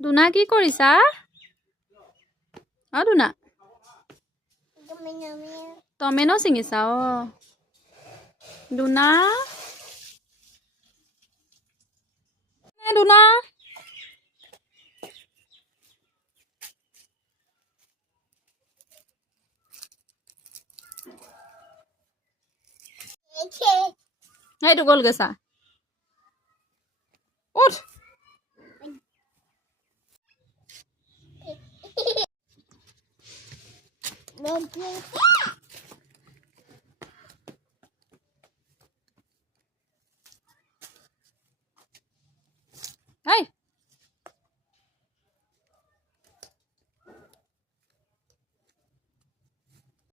দুনা কি কৰিছা? দুনা টমেনো ছিঙিছা? দুনা দুনা সেইটো গ'ল গৈছা উঠ